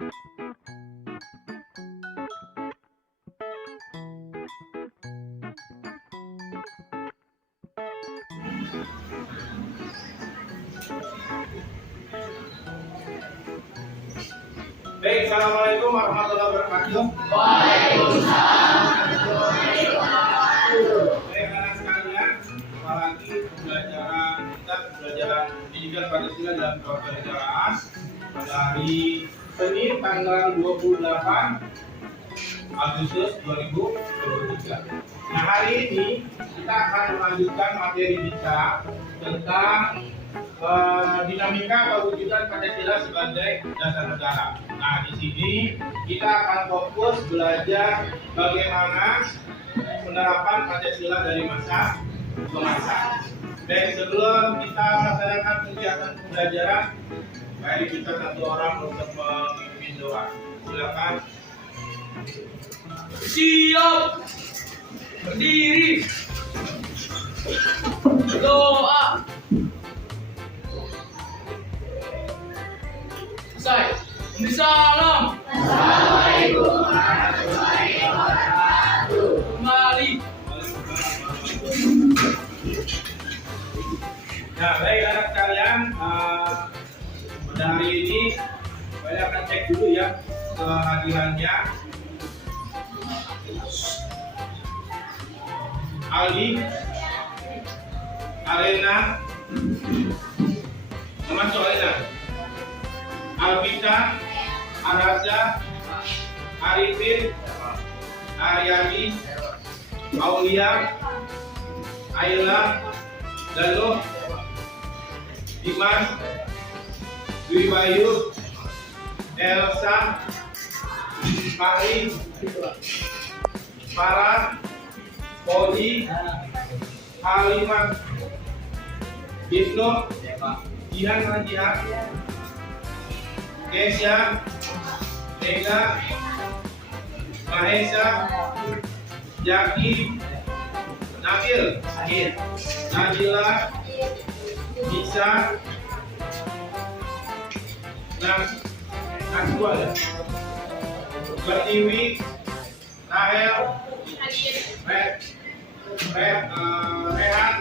Baik, assalamualaikum warahmatullahi wabarakatuh. Waalaikumsalam. Baik, anak sekalian, apalagi pembelajaran pendidikan Pancasila dalam kewarganegaraan pada hari Senin tanggal 28 Agustus 2023. Nah, hari ini kita akan melanjutkan materi kita tentang dinamika perwujudan Pancasila sebagai dasar negara. Nah, di sini kita akan fokus belajar bagaimana penerapan Pancasila dari masa ke masa. Dan sebelum kita melaksanakan kegiatan pembelajaran, mari kita satu orang untuk memimpin doa. Silakan. Siap. Berdiri. Doa. Selesai. Salam. Assalamualaikum warahmatullahi wabarakatuh. Kembali. Nah, baik anak sekalian, pada hari ini saya akan cek dulu ya kehadirannya. Aldi, Alena, termasuk Alena, Alvita, Araza, Arifin, Aryani, Aulia, Ayla, Dano, Dimas, Dwi Bayu, Elsa, Fahri, Farah, Kodi, Halimah, Ibnu, Jihan Rajihan, Kesya, Mega, Mahesa, Jaki, Nabil, Nabila, Nisa, Najwa, Pertiwi, Rahel, Rehan,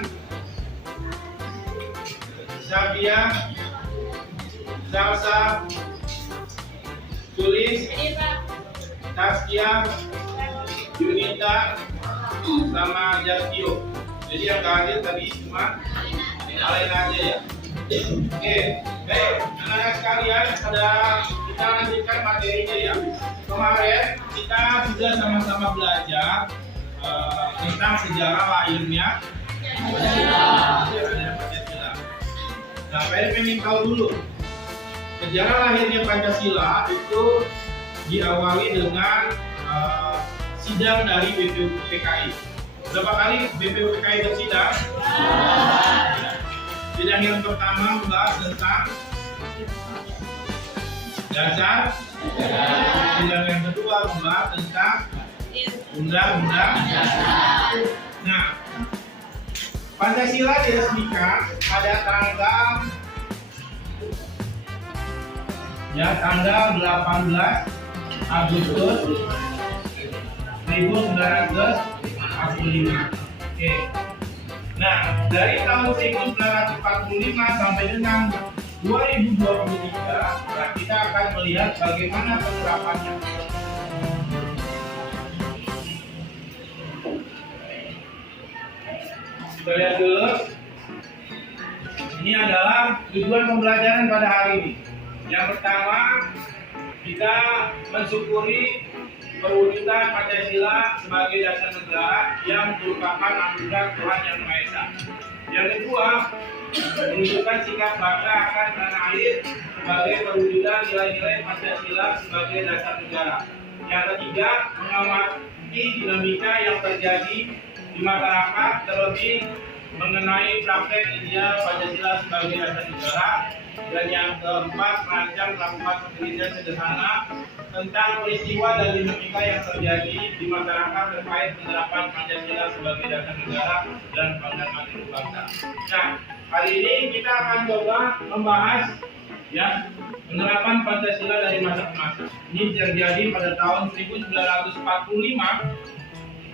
Zabia, Salsa, Tulis, Taskia, Yunita, sama Jatio. Jadi yang hadir tadi cuma Alena aja ya. Oke, baik anak-anak sekalian, kita lanjutkan materinya ya. Kemarin kita sudah sama-sama belajar tentang sejarah lahirnya Pancasila. Nah, saya pengen tahu dulu sejarah lahirnya Pancasila itu diawali dengan sidang dari BPUPKI. Berapa kali BPUPKI bersidang? Sidang yang pertama membahas tentang dasar. Sidang yang kedua membahas tentang undang-undang. Nah, Pancasila diresmikan pada tanggal 18 Agustus 1945. Oke. Nah, dari tahun 1945 sampai dengan 2023, nah kita akan melihat bagaimana penerapannya. Kita lihat dulu. Ini adalah tujuan pembelajaran pada hari ini. Yang pertama, kita mensyukuri perwujudan Pancasila sebagai dasar negara yang merupakan anugerah Tuhan Yang Maha Esa. Yang kedua, menunjukkan sikap bangga akan tanah air sebagai perwujudan nilai-nilai Pancasila sebagai dasar negara. Yang ketiga, mengamati dinamika yang terjadi di masyarakat, terlebih mengenai praktek ideal Pancasila sebagai dasar negara. Dan yang keempat, merancang melakukan penelitian sederhana tentang peristiwa dan dinamika yang terjadi di masyarakat terkait penerapan Pancasila sebagai dasar negara dan pandangan hidup bangsa. Nah, hari ini kita akan coba membahas ya penerapan Pancasila dari masa ke masa. Ini terjadi pada tahun 1945.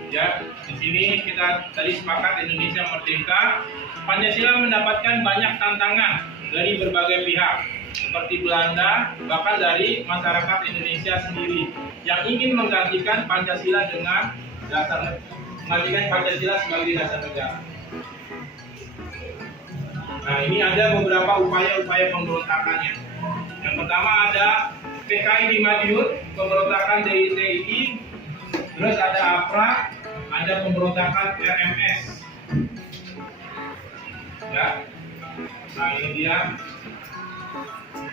Ya, di sini kita tadi sepakat Indonesia merdeka. Pancasila mendapatkan banyak tantangan dari berbagai pihak, seperti Belanda, bahkan dari masyarakat Indonesia sendiri yang ingin menggantikan Pancasila sebagai dasar negara. Nah, ini ada beberapa upaya-upaya pemberontakannya. Yang pertama ada PKI di Madiun, pemberontakan DITI, terus ada APRA, ada pemberontakan RMS. Ya, nah ini dia.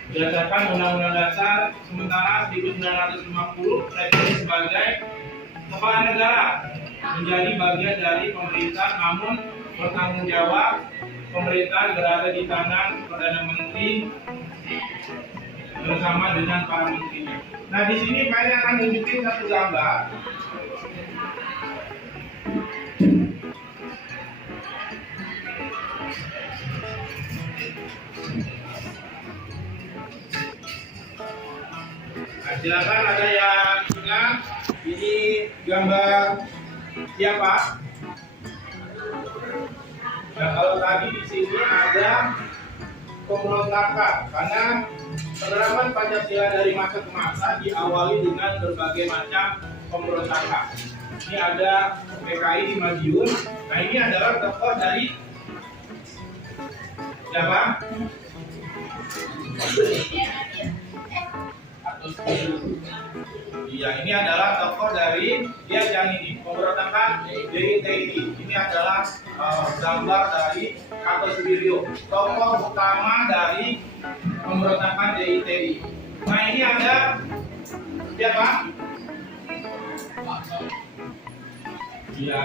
Berdasarkan Undang-Undang Dasar sementara 1950, Presiden sebagai kepala negara menjadi bagian dari pemerintah, namun bertanggung jawab pemerintahan berada di tangan Perdana Menteri bersama dengan para menterinya. Nah, di sini Pak ini akan tunjukin satu gambar. Nah, silakan ada yang ingat ini gambar siapa? Nah, kalau tadi di sini ada pemberontakan karena penerapan Pancasila dari masa ke masa diawali dengan berbagai macam pemberontakan. Ini ada PKI di Madiun. Nah, ini adalah tokoh dari siapa? Iya, ini adalah tokoh dari Janini, pemberontakan DITI. Ini adalah gambar dari Kartosuwiryo, tokoh utama dari pemberontakan DITI. Nah, ini ada siapa? Iya,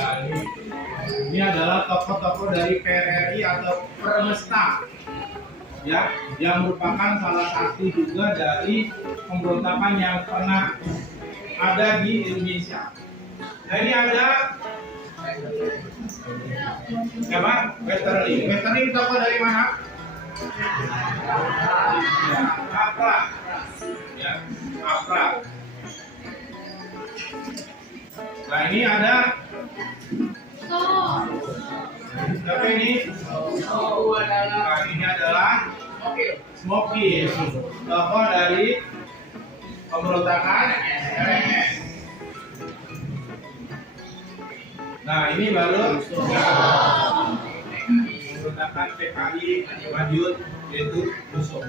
ini adalah tokoh-tokoh dari PRRI atau Permesta. Ya, yang merupakan salah satu juga dari pemberontakan yang pernah ada di Indonesia. Nah, ini ada siapa? Westerly. Westerly tokoh dari mana? Ya, APRA. Ya, APRA. Nah, ini ada siapa ini? Nah, ini adalah Smoky, tokoh dari pemberontakan RMS. Nah, ini baru pemberontakan PKI Madiun, yaitu Musuh.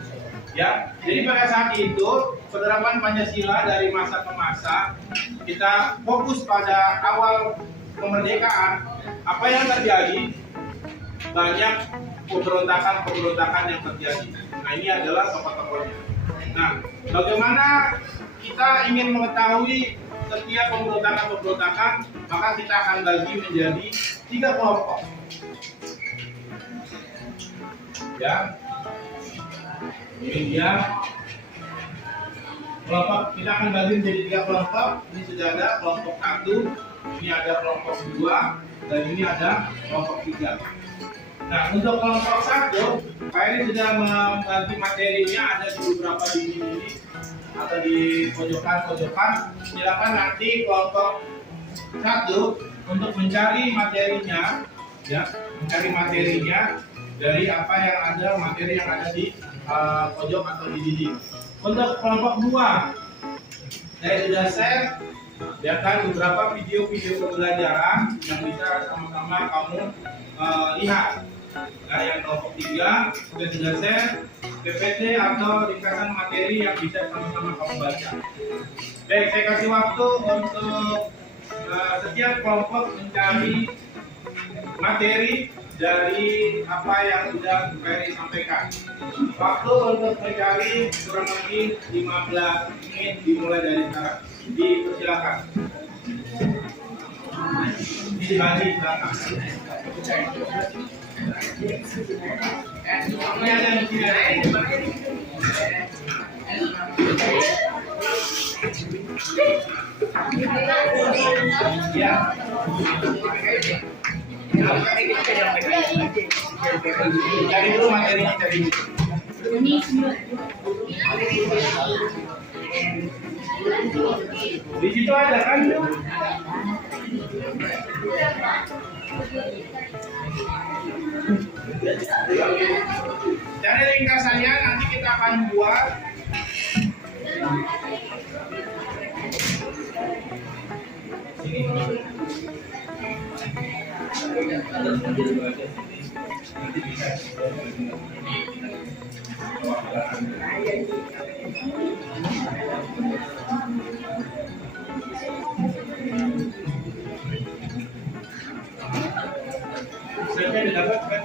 Ya, jadi pada saat itu penerapan Pancasila dari masa ke masa kita fokus pada awal kemerdekaan. Apa yang terjadi? Banyak pemberontakan yang terjadi. Nah, ini adalah tokoh-tokohnya. Nah, bagaimana kita ingin mengetahui setiap pemberontakan, maka kita akan bagi menjadi 3 kelompok. Ya, ini dia kelompok. Kita akan bagi menjadi 3 kelompok. Ini sudah ada kelompok 1, ini ada kelompok 2, dan ini ada kelompok 3. Nah, untuk kelompok 1, Pak ini sudah membagi materinya, ada di beberapa dinding atau di pojokan-pojokan. Silakan nanti kelompok 1 untuk mencari materinya, ya, mencari materinya dari apa yang ada, materi yang ada di pojok atau di dinding. Untuk kelompok 2, saya sudah share beberapa video-video pembelajaran yang bisa sama-sama kamu lihat. Nah, yang kelompok 3 saya sudah share PPT atau ringkasan materi yang bisa sama-sama kamu baca. Baik, saya kasih waktu untuk setiap kelompok mencari materi dari apa yang sudah Ferry sampaikan. Waktu untuk mencari kurang lebih 15 menit dimulai dari sekarang. Dipersilakan. Dibagi belakang. Ini ada di sini. Ya. Cari dulu materinya, cari. Di situ ada kan? Cara ringkasannya nanti kita akan buat saya didapatkan.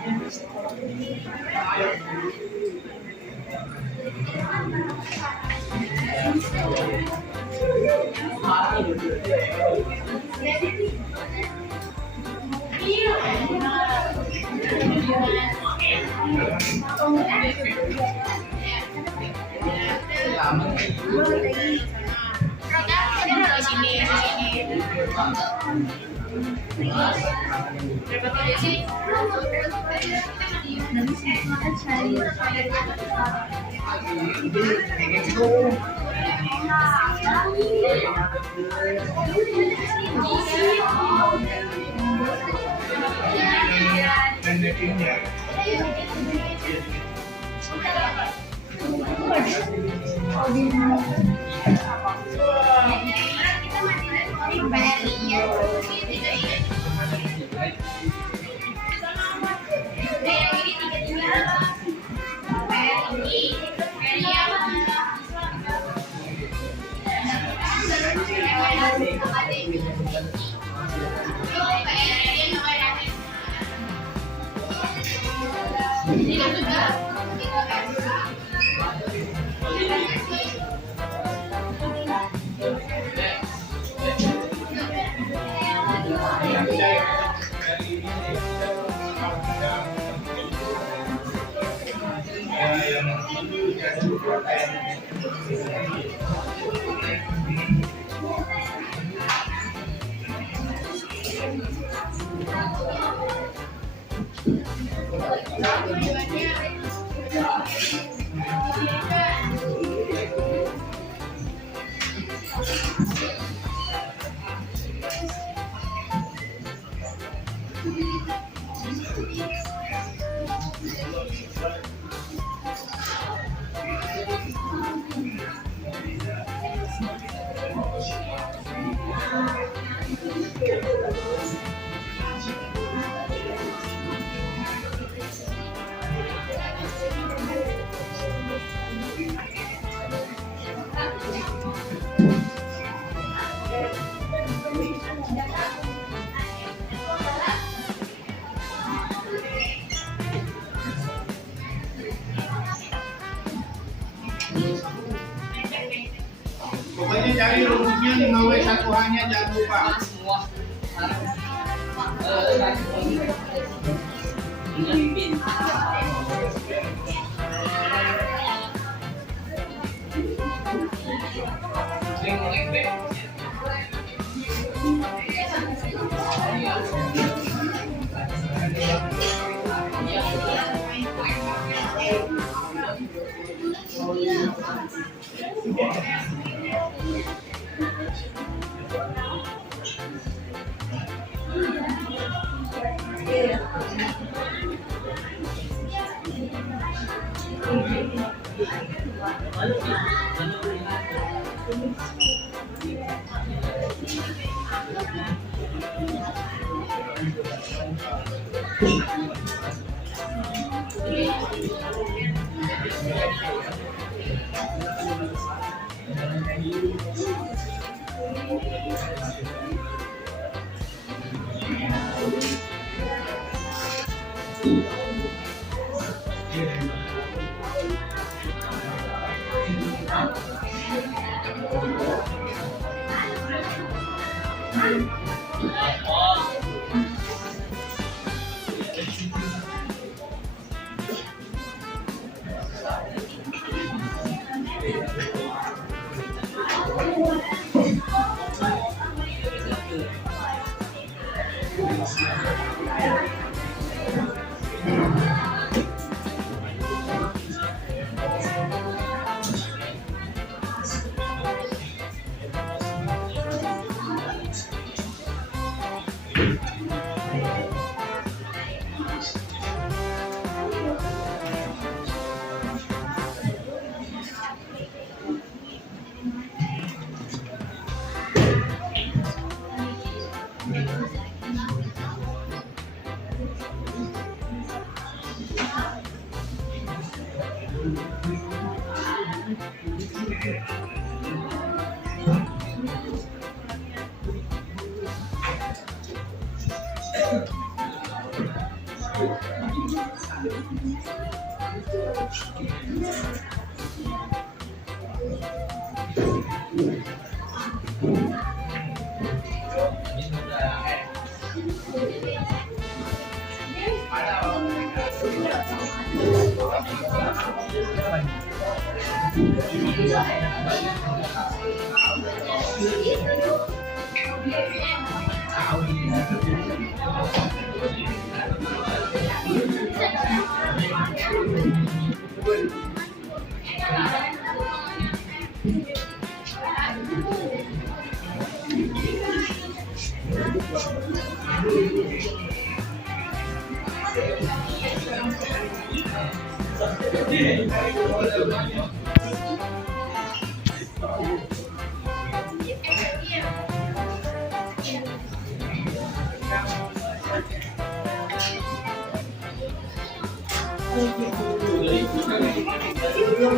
Pokoknya cari rumusnya 5W1H-nya jangan lupa. Semua.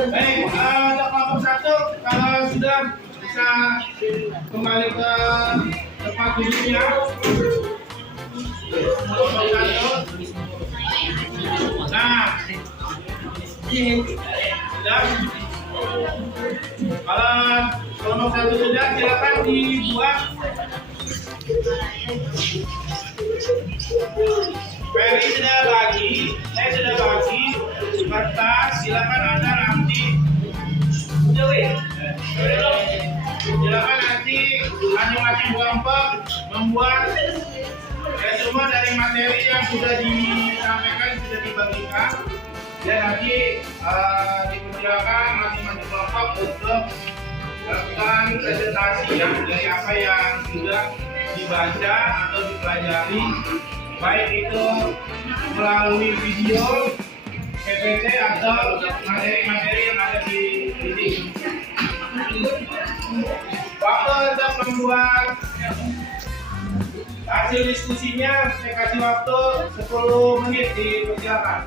Baik, untuk kelompok satu kalau sudah bisa kembali ke tempat duduknya. Kelompok satu. Nah, sudah. Kalau kelompok satu sudah, silakan dibuat. Ferry sudah bagi, saya sudah bagi kertas, silakan Anda nanti silakan nanti masing-masing kelompok membuat resume dari materi yang sudah disampaikan, sudah dibagikan, dan nanti dipersilakan masing-masing kelompok untuk melakukan presentasi dari apa yang sudah dibaca atau dipelajari, baik itu melalui video, PPT atau materi-materi yang ada di sini. Waktu untuk membuat hasil diskusinya, saya kasih waktu 10 menit, dipersilakan.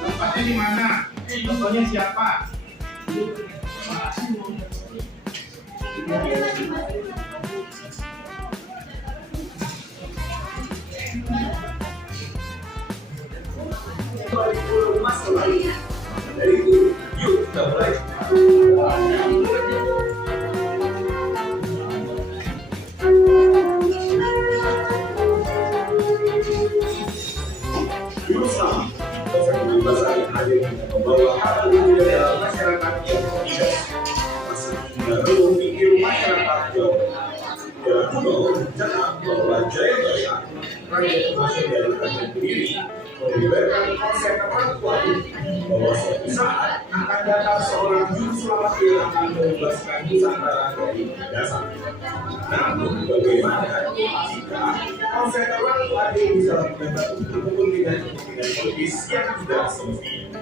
Tempatnya di mana? Contohnya siapa? Dari itu, yuk kita mulai. Berusaha, konsep kebebasan yang hadir membawa hal budaya masyarakat yang tidak masih baru memikir masyarakat yang jangan mempelajari mereka. Rakyat masih dari rakyat sendiri memberikan konsep perempuan bahwa suatu saat akan datang seorang juru selamat yang akan membebaskan Nusantara dari penindasan. Namun bagaimana jika konsep perempuan ini bisa didapat untuk kepentingan politis yang tidak semestinya?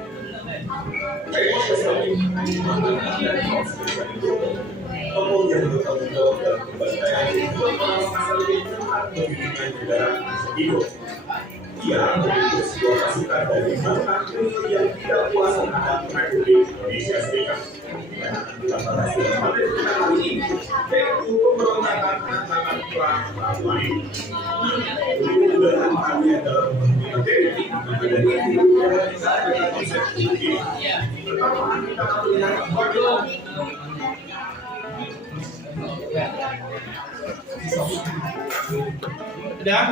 Tokoh yang bertanggung jawab dalam pembantaian dua masalah ini telah mendirikan negara hidup. Ia membentuk sebuah pasukan dari mantan yang tidak puas terhadap Republik Indonesia Serikat. Tanpa sudah hampir kita kali ini, yaitu pemberontakan tantangan perang lain. Kemudahan kami dalam memenuhi materi, maka dari itu kita ada konsep ini. Pertama, kita melihat bagaimana Sudah?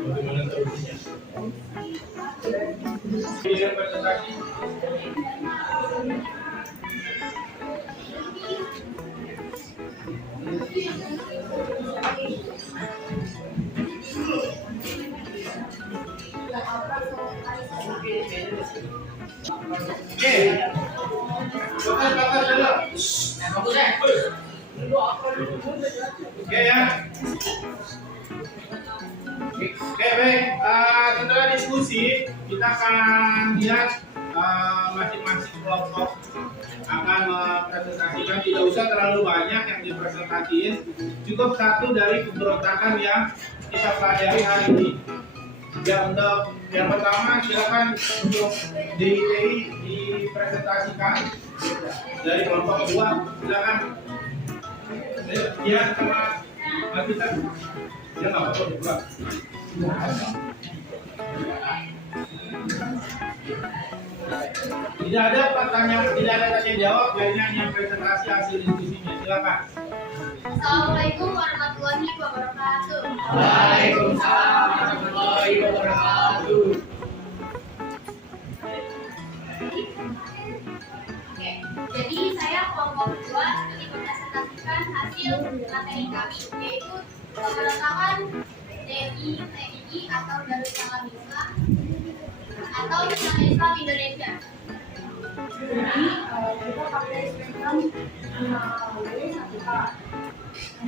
Bagaimana terusannya? Ini presentasi. Oke. Bagus dulu. Oke ya. Oke baik. Setelah diskusi kita akan lihat masing-masing kelompok akan mempresentasikan. Tidak usah terlalu banyak yang dipresentasiin. Cukup satu dari pemberontakan yang kita pelajari hari ini. Ya, untuk yang pertama silakan untuk DITI dipresentasikan dari kelompok kedua. Silakan. Ya, sama kita. Ya nggak apa-apa juga. Tidak ada pertanyaan, tidak ada tanya jawab, hanya presentasi hasil diskusinya. Silakan. Assalamualaikum warahmatullahi wabarakatuh. Waalaikumsalam warahmatullahi wabarakatuh. Oke, jadi saya kelompok kedua ingin mempresentasikan hasil materi kami, yaitu pemberontakan DI TII atau Darul Salam Islam atau Islam Indonesia. Jadi kita pakai spektrum W1K.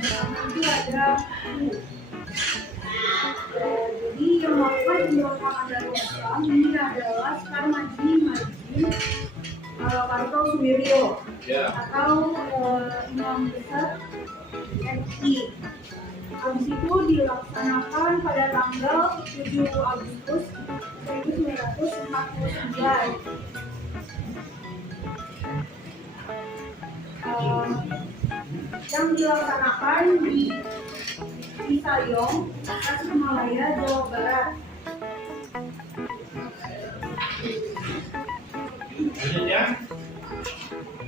Nanti ada U. Jadi yang melakukan pemberontakan Darul Islam ini adalah Sekar Maji Karto Suwiryo atau Imam Besar MI. Habis itu dilaksanakan pada tanggal 7 Agustus 1949. Yang dilaksanakan di Citayam, Tasikmalaya, Jawa Barat.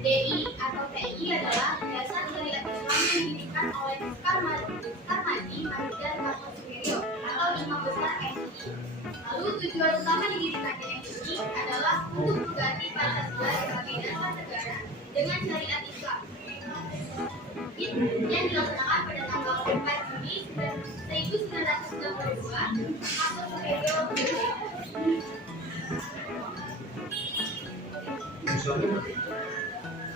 DI atau TI adalah Yayasan Syariat Islam yang didirikan oleh Sekar Maji Mahidar Karto Suwiryo atau Imam Besar MI. Lalu tujuan utama didirikannya MI adalah untuk mengganti Pancasila sebagai dasar negara dengan syariat Islam. Yang dilaksanakan pada tanggal 4 Juni 1992 Karto Suwiryo.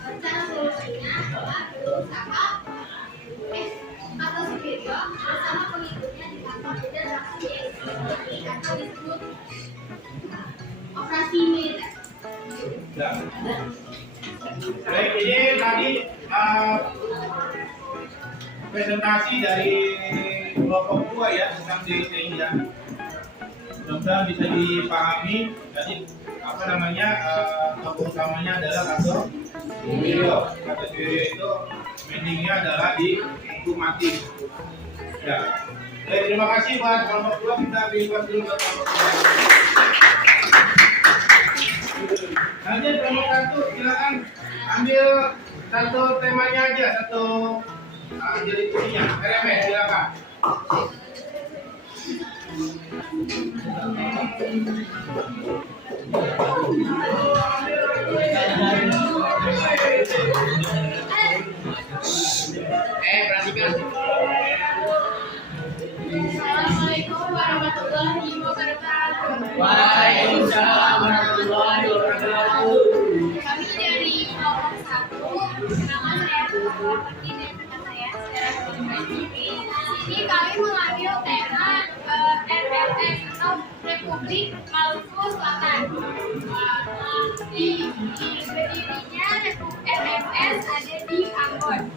Rencana solusinya adalah berusaha atau Suwiryo bersama pengikutnya di kantor dan raksi atau disebut operasi militer. Baik, ini tadi presentasi dari kelompok dua ya tentang DITI ya. Mudah-mudahan bisa dipahami. Tadi apa namanya tokoh utamanya adalah Karto Suwiryo. Karto Suwiryo itu meaningnya adalah dihukumati. Ya. Baik, terima kasih buat kelompok dua. Kita berikan dulu buat kelompok dua. Lanjut kelompok satu, silakan ambil satu temanya aja, satu jadi ininya. RMS silakan. Perhatikan. Assalamualaikum warahmatullahi wabarakatuh. Waalaikumsalam warahmatullahi wabarakatuh. Kami dari kelompok 1, nama saya Putri dan rekan saya secara pribadi. Di sini kami Republik Maluku Selatan. Di berdirinya RMS ada di Ambon.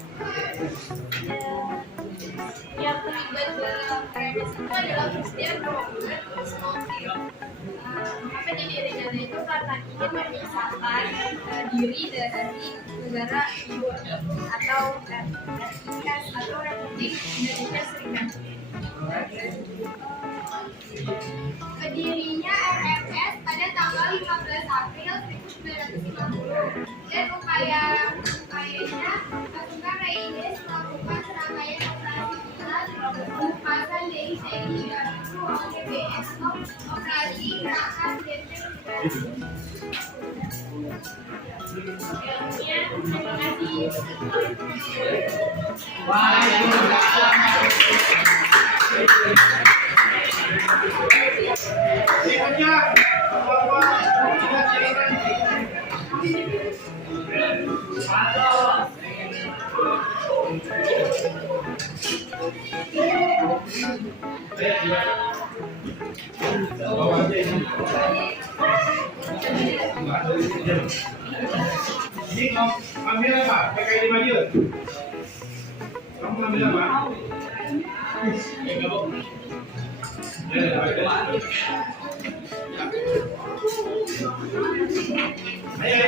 Yang terlibat dalam RMS itu adalah Christian Robert Snowfield. Apa didirikan itu karena ingin memisahkan diri dari negara ibu atau RIS atau Republik Indonesia Serikat. Berdirinya RMS pada tanggal 15 April 1950 dan upayanya pasukan Reyes melakukan serangkaian operasi gila pengupasan dari TNI dan OGBS atau operasi gerakan Benteng Negara. Terima kasih. Berikutnya, Bapak Ibu silakan. Ini kamu ambil apa? PKI di Madiun. Kamu ambil apa? Ya, gabung. Ayo.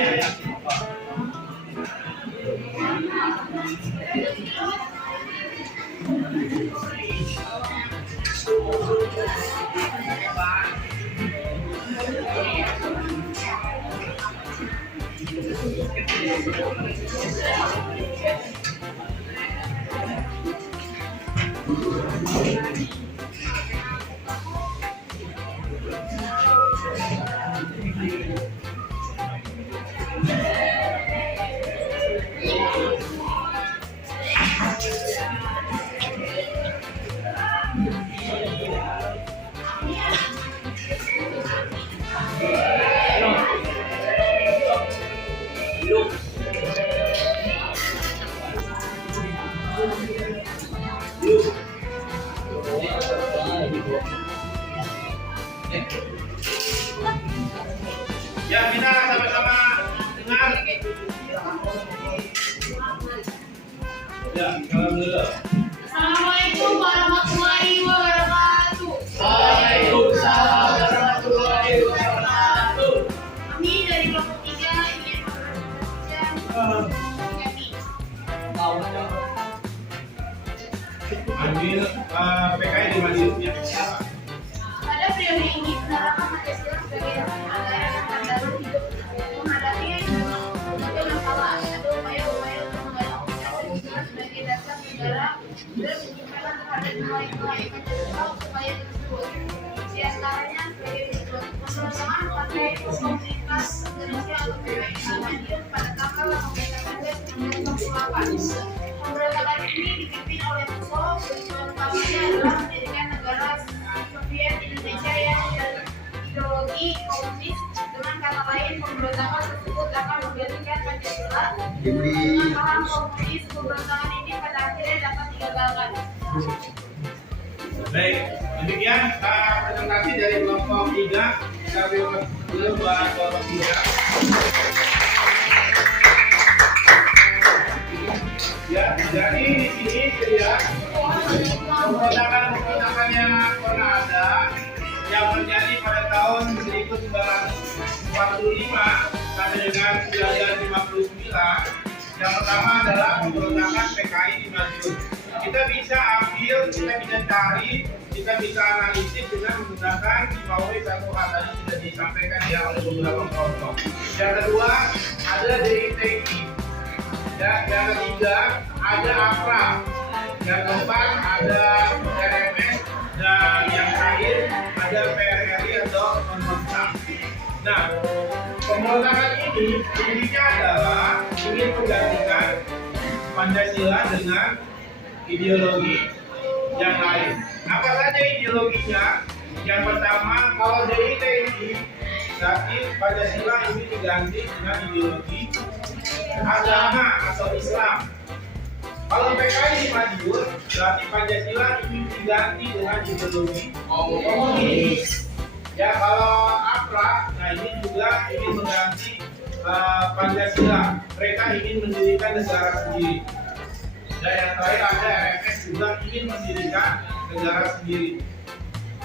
Ya, kita sama-sama dengar. Ya, alhamdulillah. Assalamualaikum warahmatullahi wabarakatuh. Waalaikumsalam warahmatullahi wabarakatuh. Kami dari kelompok 3 ingin Ambil PKI di Madiun ya. pada periode ini penerapan Pancasila sebagai negara yang akan dalam hidup menghadapi berbagai masalah atau upaya-upaya untuk menggalakkan Pancasila sebagai dasar negara dan menciptakan terhadap nilai-nilai Pancasila upaya tersebut. Di antaranya sebagai berikut: pembentukan Partai Komunitas Indonesia atau PKI Madiun pada tanggal 18 November 1948. Pemberontakan ini dipimpin oleh Musso. Tujuan utamanya adalah mendirikan negara Soviet Indonesia yang ideologi komunis. Dengan kata lain, pemberontakan tersebut akan menggantikan Pancasila. Dengan paham komunis, pemberontakan ini pada akhirnya dapat digagalkan. Baik, demikian presentasi dari kelompok 3. Kita berikan dulu buat kelompok 3. Ya, jadi di sini ya pemberontakan yang pernah ada yang terjadi pada tahun 1945 sampai dengan 1959. Yang pertama adalah pemberontakan PKI di Madiun. Kita bisa ambil, kita bisa cari, kita bisa analisis dengan menggunakan 5W 1H tadi sudah disampaikan ya oleh beberapa kelompok. Yang kedua ada DITI. Dan yang ketiga ada APRA, yang keempat ada RMS, dan yang terakhir ada PRRI atau pemerintah. Nah, pemberontakan ini intinya adalah ingin menggantikan Pancasila dengan ideologi yang lain. Apa saja ideologinya? Yang pertama, kalau DITI berarti Pancasila ini diganti dengan ideologi agama atau Islam. Kalau PKI di Madiun berarti Pancasila ini diganti dengan ideologi komunis. Ya, kalau APRA, nah ini juga ingin mengganti Pancasila. Mereka ingin mendirikan negara sendiri. Dan yang terakhir ada RMS juga ingin mendirikan negara sendiri.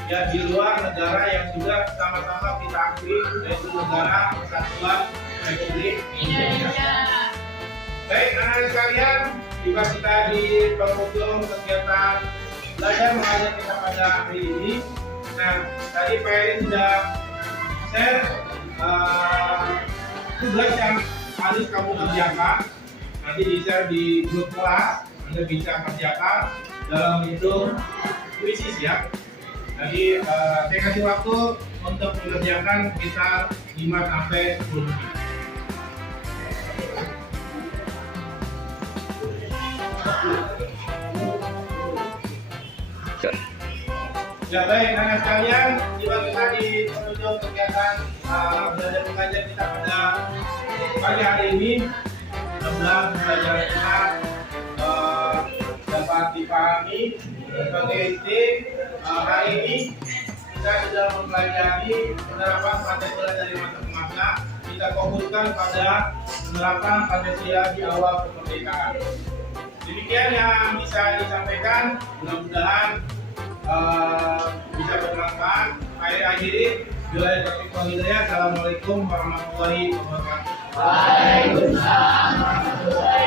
Ya, di luar negara yang sudah sama-sama kita akui, yaitu Negara Kesatuan Republik Indonesia. Baik, anak-anak sekalian, jika kita di penghujung kegiatan belajar mengajar kita pada hari ini. Nah, tadi Pak Erin sudah share tugas yang harus kamu kerjakan. Nanti di-share di grup kelas, Anda bisa kerjakan dalam bentuk puisi ya. Jadi saya kasih waktu untuk mengerjakan sekitar 5-10 menit. Ya baik, anak sekalian, jika kita di penghujung kegiatan belajar mengajar kita pada pagi hari ini, mudah-mudahan pelajaran kita dapat dipahami. Sebagai inti, hari ini kita sudah mempelajari penerapan Pancasila dari masa ke masa. Kita fokuskan pada penerapan Pancasila di awal kemerdekaan. Demikian yang bisa disampaikan, mudah-mudahan bisa bermanfaat. Akhiri, Assalamualaikum warahmatullahi wabarakatuh. Waalaikumsalam warahmatullahi wabarakatuh.